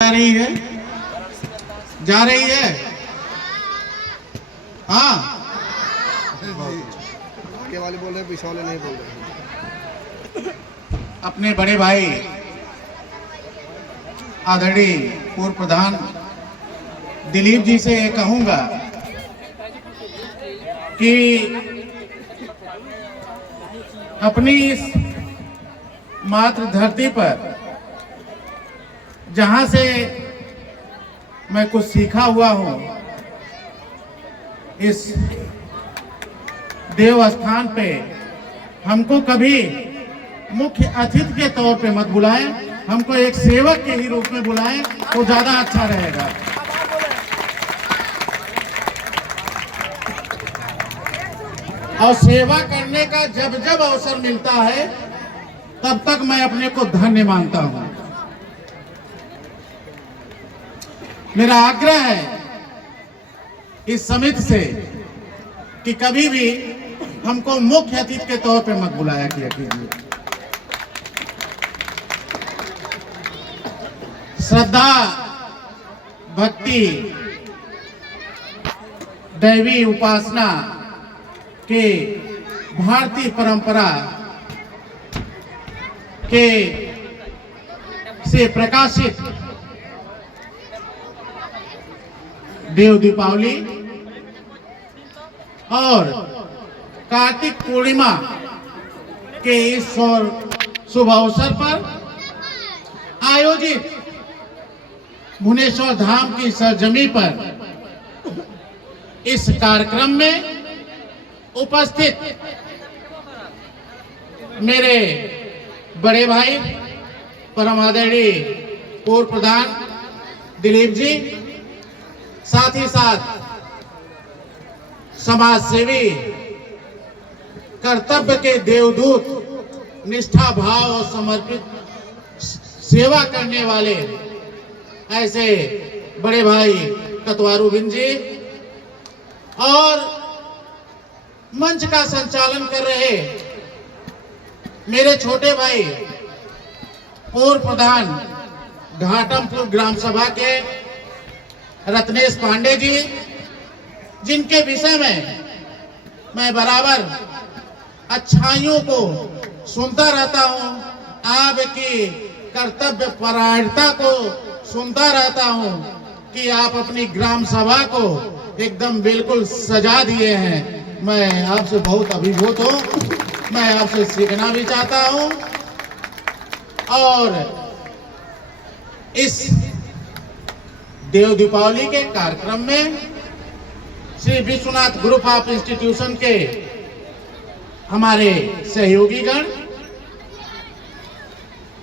जा रही है, जा रही है। हाँ, आगे वाले बोल रहे हैं, पीछे वाले नहीं बोल रहे। अपने बड़े भाई आदरणीय पूर्व प्रधान दिलीप जी से ये कहूंगा कि अपनी इस मातृ धरती पर जहां से मैं कुछ सीखा हुआ हूं, इस देव स्थान पे हमको कभी मुख्य अतिथि के तौर पे मत बुलाएं, हमको एक सेवक के ही रूप में बुलाएं तो ज्यादा अच्छा रहेगा। और सेवा करने का जब जब अवसर मिलता है तब तक मैं अपने को धन्य मानता हूं। मेरा आग्रह है इस समिति से कि कभी भी हमको मुख्य अतिथि के तौर पे मत बुलाया किया कीजिए। श्रद्धा, भक्ति, दैवी उपासना के भारतीय परंपरा के से प्रकाशित देव दीपावली और कार्तिक पूर्णिमा के इस शुभ अवसर पर आयोजित भुवनेश्वर धाम की सरजमी पर इस कार्यक्रम में उपस्थित मेरे बड़े भाई परम आदरणीय पूर्व प्रधान दिलीप जी, साथ ही साथ समाज सेवी, कर्तव्य के देवदूत, निष्ठा भाव और समर्पित सेवा करने वाले ऐसे बड़े भाई कतवारू बिन जी, और मंच का संचालन कर रहे मेरे छोटे भाई पूर्व प्रधान घाटमपुर ग्राम सभा के रत्नेश पांडे जी, जिनके विषय में मैं बराबर अच्छाइयों को सुनता रहता हूं, आपकी कर्तव्य परायणता को सुनता रहता हूं कि आप अपनी ग्राम सभा को एकदम बिल्कुल सजा दिए हैं। मैं आपसे बहुत अभिभूत हूं, मैं आपसे सीखना भी चाहता हूं। और इस देव दीपावली के कार्यक्रम में Shri Vishwanath group of institution के हमारे सहयोगी गण,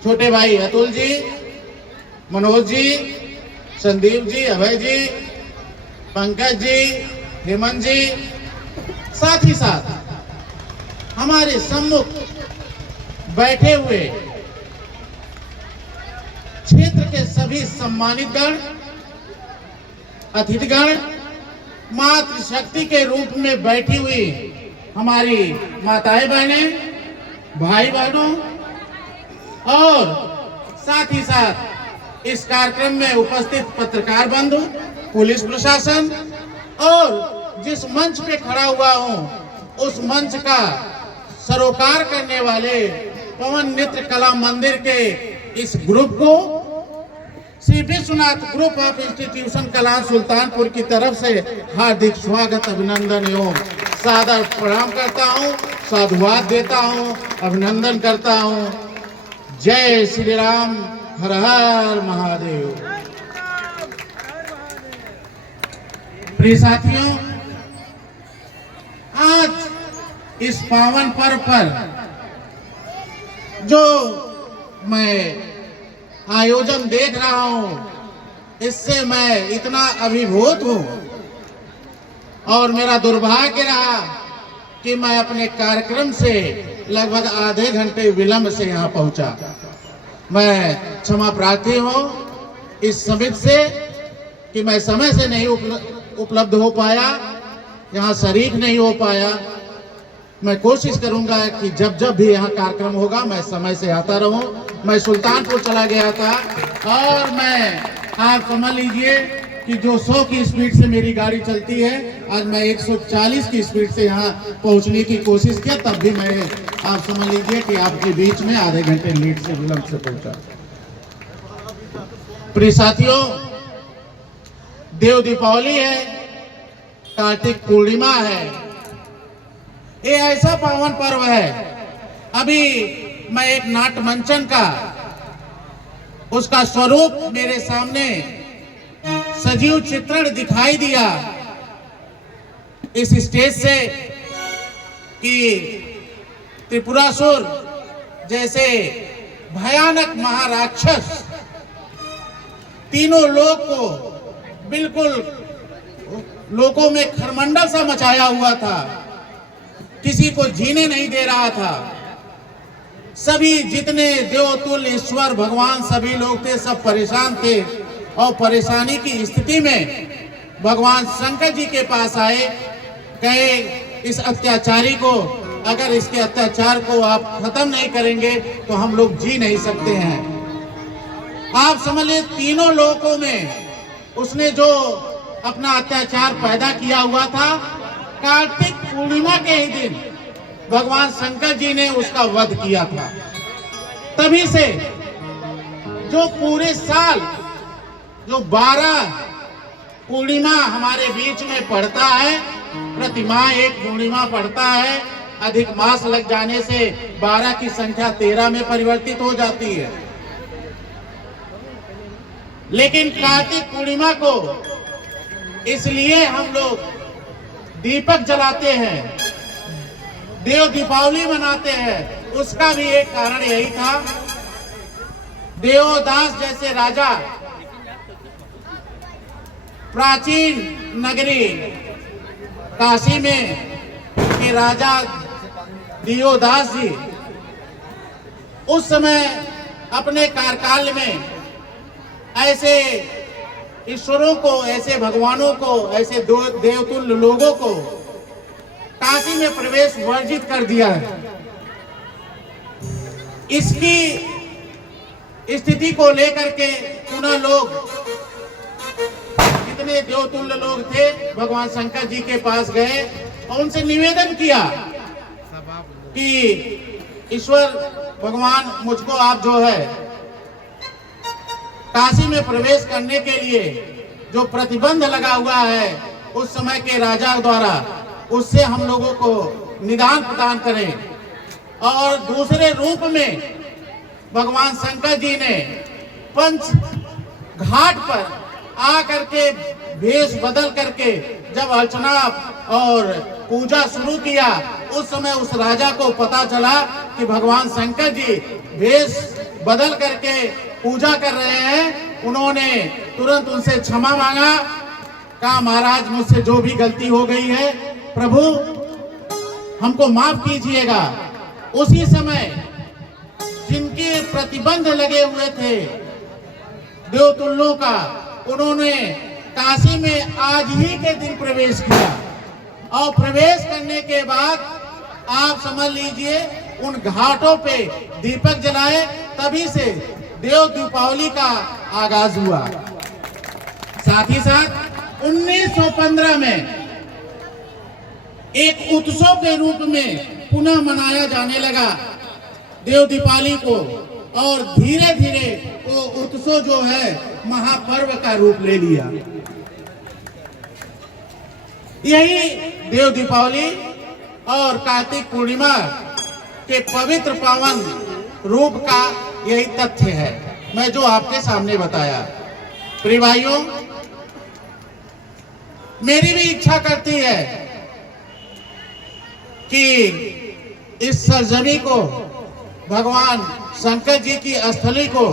छोटे भाई अतुल जी, मनोज जी, संदीप जी, अभय जी, पंकज जी, हेमंत जी, साथ ही साथ हमारे सम्मुख बैठे हुए क्षेत्र के सभी सम्मानित गण, अतिथिगण, मातृशक्ति के रूप में बैठी हुई हमारी माताएं बहनें, भाई बहनों, और साथ ही साथ इस कार्यक्रम में उपस्थित पत्रकार बंधु, पुलिस प्रशासन, और जिस मंच पे खड़ा हुआ हूं उस मंच का सरोकार करने वाले पवन नृत्य कला मंदिर के इस ग्रुप को Shri Vishwanath group of institution कला सुल्तानपुर की तरफ से हार्दिक स्वागत, अभिनंदन एवं सादर प्रणाम करता हूं, साधुवाद देता हूं, अभिनंदन करता हूं। जय श्री राम, हर हर महादेव। प्रिय साथियों, आज इस पावन पर्व पर जो मैं आयोजन देख रहा हूं, इससे मैं इतना अभिभूत हूं, और मेरा दुर्भाग्य रहा कि मैं अपने कार्यक्रम से लगभग आधे घंटे विलंब से यहां पहुंचा। मैं क्षमा प्रार्थी हूं इस समिति से कि मैं समय से नहीं उपलब्ध हो पाया, यहाँ शरीक नहीं हो पाया। मैं कोशिश करूंगा कि जब जब भी यहाँ कार्यक्रम होगा मैं समय से आता रहूं। मैं सुल्तानपुर चला गया था और मैं आप समझ लीजिए कि जो 100 की स्पीड से मेरी गाड़ी चलती है, आज मैं 140 की स्पीड से यहाँ पहुँचने की कोशिश किया, तब भी मैं, आप समझ लीजिए कि आपके बीच में आधे घंटे लेट से विलंब से पहुंचा। प्रिय साथियों, देव दीपावली है, कार्तिक पूर्णिमा है, ये ऐसा पावन पर्व है। अभी मैं एक नाट्य मंचन का उसका स्वरूप मेरे सामने सजीव चित्रण दिखाई दिया इस स्टेज से कि त्रिपुरासुर जैसे भयानक महाराक्षस तीनों लोग को बिल्कुल लोगों में खरमंडल सा मचाया हुआ था, किसी को जीने नहीं दे रहा था। सभी जितने देवतुल्य ईश्वर भगवान सभी लोग थे, सब परेशान थे और परेशानी की स्थिति में भगवान शंकर जी के पास आए, कहे इस अत्याचारी को, अगर इसके अत्याचार को आप खत्म नहीं करेंगे तो हम लोग जी नहीं सकते हैं। आप समझ लीजिए तीनों लोगों में उसने जो अपना अत्याचार पैदा किया हुआ था, कार्तिक पूर्णिमा के ही दिन भगवान शंकर जी ने उसका वध किया था। तभी से जो पूरे साल जो 12 पूर्णिमा हमारे बीच में पड़ता है, प्रतिमाह एक पूर्णिमा पड़ता है, अधिक मास लग जाने से 12 की संख्या 13 में परिवर्तित हो जाती है। लेकिन कार्तिक पूर्णिमा को इसलिए हम लोग दीपक जलाते हैं, देव दीपावली मनाते हैं, उसका भी एक कारण यही था। देवदास जैसे राजा, प्राचीन नगरी काशी में के राजा दियोदास जी उस समय अपने कार्यकाल में ऐसे ईश्वरों को, ऐसे भगवानों को, ऐसे देवतुल्य लोगों को काशी में प्रवेश वर्जित कर दिया है। इसकी स्थिति को लेकर के पुनः लोग, जितने देवतुल्य लोग थे, भगवान शंकर जी के पास गए और उनसे निवेदन किया कि ईश्वर भगवान, मुझको आप जो है काशी में प्रवेश करने के लिए जो प्रतिबंध लगा हुआ है उस समय के राजा द्वारा, उससे हम लोगों को निदान प्रदान करें। और दूसरे रूप में भगवान शंकर जी ने पंच घाट पर आकर के भेष बदल करके जब अर्चना और पूजा शुरू किया, उस समय उस राजा को पता चला कि भगवान शंकर जी भेष बदल करके पूजा कर रहे हैं। उन्होंने तुरंत उनसे क्षमा मांगा, कहा महाराज मुझसे जो भी गलती हो गई है प्रभु हमको माफ कीजिएगा। उसी समय जिनके प्रतिबंध लगे हुए थे देवतुल्यों का, उन्होंने काशी में आज ही के दिन प्रवेश किया और प्रवेश करने के बाद आप समझ लीजिए उन घाटों पे दीपक जलाए, तभी से देव दीपावली का आगाज हुआ। साथ ही साथ 1915 में एक उत्सव के रूप में पुनः मनाया जाने लगा देव दीपावली को, और धीरे धीरे वो उत्सव जो है महापर्व का रूप ले लिया। यही देव दीपावली और कार्तिक पूर्णिमा के पवित्र पावन रूप का यही तथ्य है, मैं जो आपके सामने बताया। प्रिय भाइयों, मेरी भी इच्छा करती है कि इस सरजमी को, भगवान शंकर जी की स्थली को,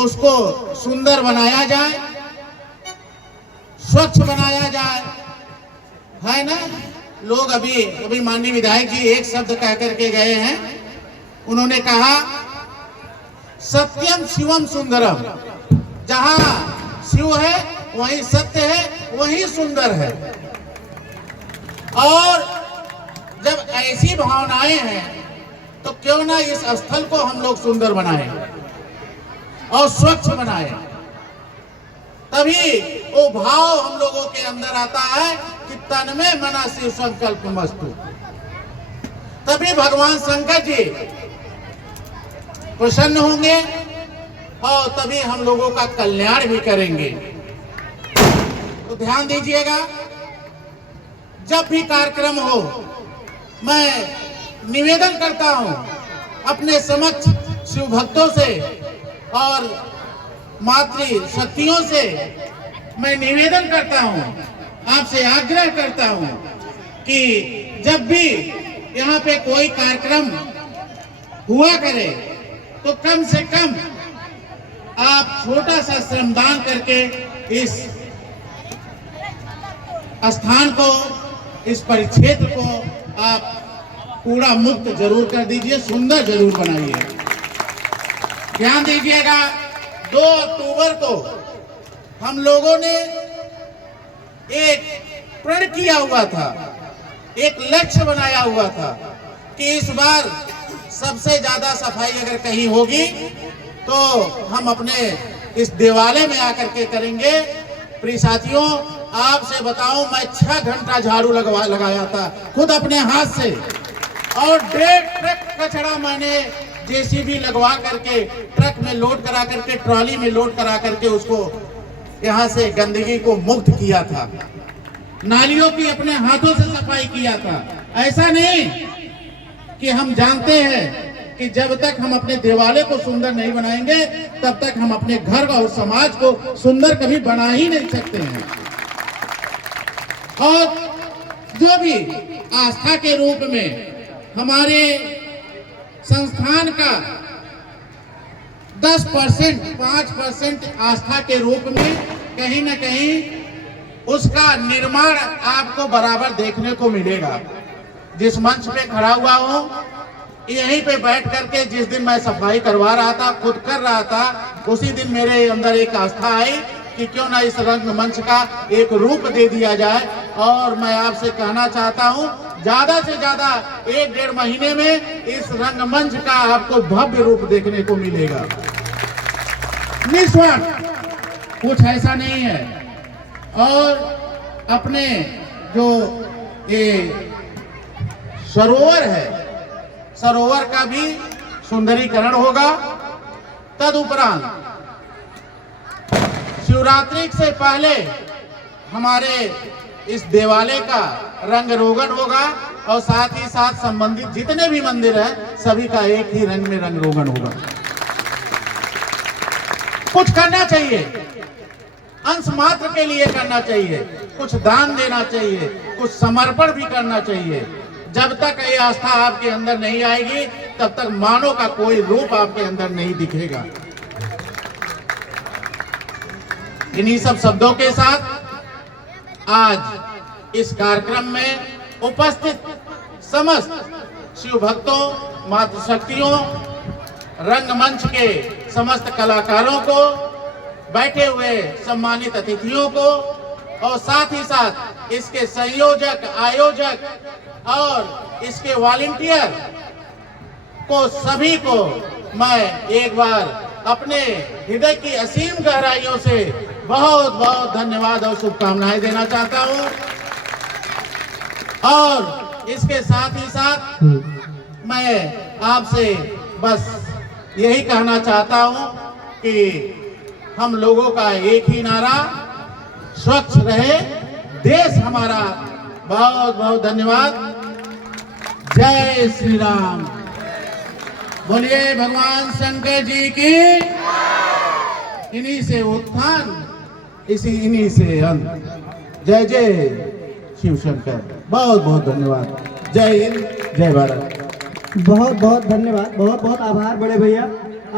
उसको सुंदर बनाया जाए, स्वच्छ बनाया जाए, है ना। लोग अभी माननीय विधायक जी एक शब्द कह करके गए हैं, उन्होंने कहा सत्यम शिवम सुंदरम, जहां शिव है वहीं सत्य है, वहीं सुंदर है। और जब ऐसी भावनाएं हैं तो क्यों ना इस स्थल को हम लोग सुंदर बनाएं और स्वच्छ बनाएं। तभी वो भाव हम लोगों के अंदर आता है कि तन में मना शिव संकल्प मस्तु। तभी भगवान शंकर जी प्रसन्न होंगे और तभी हम लोगों का कल्याण भी करेंगे। तो ध्यान दीजिएगा, जब भी कार्यक्रम हो मैं निवेदन करता हूं अपने समक्ष शिव भक्तों से और मातृ शक्तियों से मैं निवेदन करता हूं, आपसे आग्रह करता हूं कि जब भी यहाँ पे कोई कार्यक्रम हुआ करे तो कम से कम आप छोटा सा श्रमदान करके इस स्थान को, इस परिक्षेत्र को आप कूड़ा मुक्त जरूर कर दीजिए, सुंदर जरूर बनाइए। ध्यान दीजिएगा, 2 अक्टूबर को हम लोगों ने एक प्रण किया हुआ था, एक लक्ष्य बनाया हुआ था कि इस बार सबसे ज्यादा सफाई अगर कहीं होगी तो हम अपने इस देवालय में आकर के करेंगे। प्रिय साथियों, आपसे बताऊं, मैं 6 घंटा झाड़ू लगाया था खुद अपने हाथ से, और 1.5 ट्रक कचरा मैंने जेसीबी लगवा करके ट्रक में लोड करा करके, ट्रॉली में लोड करा करके उसको यहाँ से गंदगी को मुक्त किया था। नालियों की अपने हाथों से सफाई किया था। ऐसा नहीं कि हम जानते हैं कि जब तक हम अपने देवालय को सुंदर नहीं बनाएंगे तब तक हम अपने घर और समाज को सुंदर कभी बना ही नहीं सकते हैं। और जो भी आस्था के रूप में हमारे संस्थान का 10%, 5% आस्था के रूप में कहीं न कहीं उसका निर्माण आपको बराबर देखने को मिलेगा। जिस मंच पे खड़ा हुआ हूं, यहीं पे बैठ करके जिस दिन मैं सफाई करवा रहा था, खुद कर रहा था, उसी दिन मेरे अंदर एक आस्था आई कि क्यों ना इस रंगमंच का एक रूप दे दिया जाए। और मैं आपसे कहना चाहता हूं, ज्यादा से ज्यादा 1-1.5 महीने में इस रंगमंच का आपको भव्य रूप देखने को मिलेगा। निस्वार्थ, कुछ ऐसा नहीं है। और अपने जो ये सरोवर है, सरोवर का भी सुंदरीकरण होगा। तदुपरांत शिवरात्रि से पहले हमारे इस देवालय का रंग रोगन होगा और साथ ही साथ संबंधित जितने भी मंदिर हैं सभी का एक ही रंग में रंग रोगन होगा। कुछ करना चाहिए, अंश मात्र के लिए करना चाहिए, कुछ दान देना चाहिए, कुछ समर्पण भी करना चाहिए। जब तक ये आस्था आपके अंदर नहीं आएगी तब तक मानव का कोई रूप आपके अंदर नहीं दिखेगा। इन्हीं सब शब्दों के साथ आज इस कार्यक्रम में उपस्थित समस्त शिव भक्तों, मातृशक्तियों, रंगमंच के समस्त कलाकारों को, बैठे हुए सम्मानित अतिथियों को और साथ ही साथ इसके संयोजक, आयोजक और इसके वॉलंटियर को, सभी को मैं एक बार अपने हृदय की असीम गहराइयों से बहुत बहुत धन्यवाद और शुभकामनाएं देना चाहता हूं। और इसके साथ ही साथ मैं आपसे बस यही कहना चाहता हूं कि हम लोगों का एक ही नारा, स्वच्छ रहे देश हमारा। बहुत बहुत धन्यवाद। जय श्री राम। बोलिए भगवान शंकर जी की। इन्हीं से उत्थान, इन्हीं से अंत। जय जय शिव शंकर। बहुत बहुत धन्यवाद। जय हिंद, जय भारत। बहुत बहुत धन्यवाद, बहुत बहुत आभार बड़े भैया।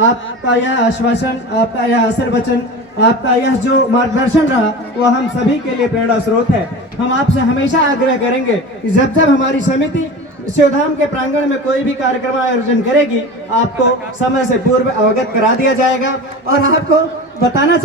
आपका यह आश्वासन, आपका यह आशीर्वचन, आपका यह जो मार्गदर्शन रहा वह हम सभी के लिए प्रेरणा स्रोत है। हम आपसे हमेशा आग्रह करेंगे कि जब जब हमारी समिति शिवधाम के प्रांगण में कोई भी कार्यक्रम आयोजन करेगी आपको समय से पूर्व अवगत करा दिया जाएगा। और आपको बताना